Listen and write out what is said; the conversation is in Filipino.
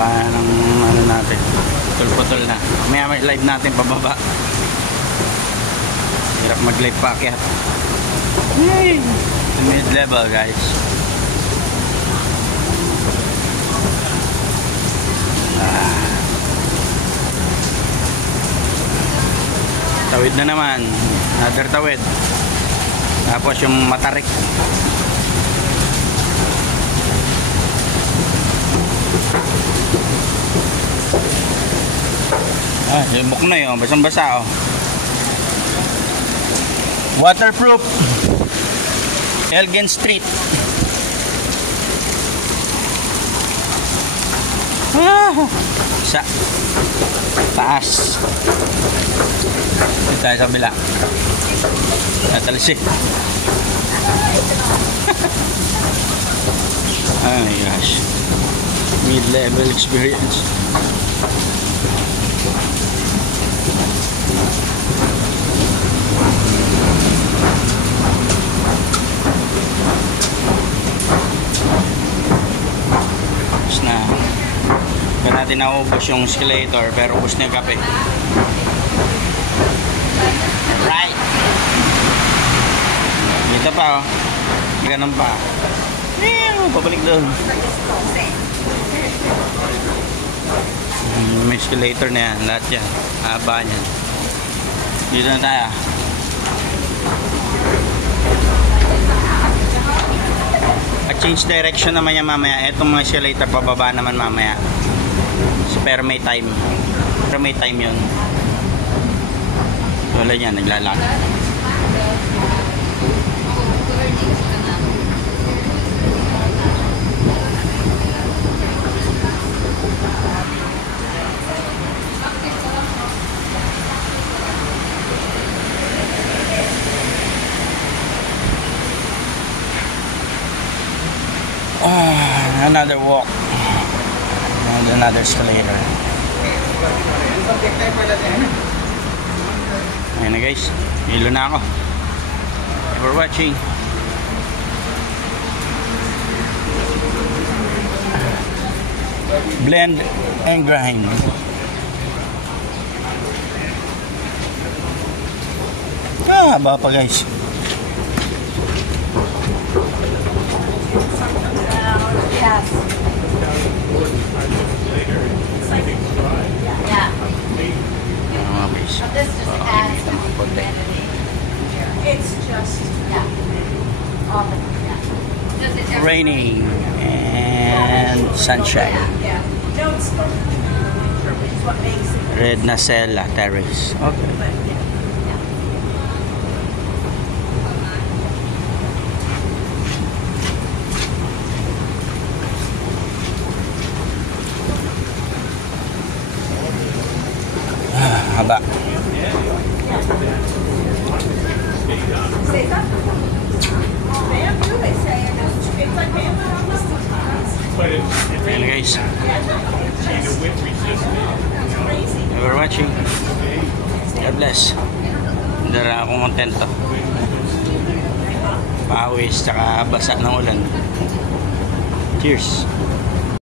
Baba ng ano natin. Putol-putol na. Mamaya may live natin pababa. Hirap mag-live pa akyat. Yay! Mid-level guys. Tawid na naman. Another tawid. Tapos yung matarik. Libok na yun. Basang-basa oh. Waterproof. Elgin Street. Sa taas. Dito tayo sa kabila. Natalisi. Oh my gosh. Mid-level experience. Tapos na. Kaya natin naubos yung escalator pero ubos na yung kape. Right. Dito pa oh. Ganun pa. Pabalik doon. May escalator na yan. Lahat yan. Haba niyan. Dito na tayo. At change direction naman yan mamaya. Itong mga escalator pababa naman mamaya. So, pero may time. Pero may time yun. Wala niya. Naglalak. Another walk and another escalator. Ayan na guys, hilo na ako. Thank you for watching. Blend and grind. Haba pa guys. Yes. Yeah. But this just adds it's just raining and sunshine. Yeah. No, it's what makes it. Red Nacella Terrace. Okay. Haba. Ayan guys. Thank you for watching. God bless. Dara akong kontento. Pawis tsaka basa ng ulan. Cheers.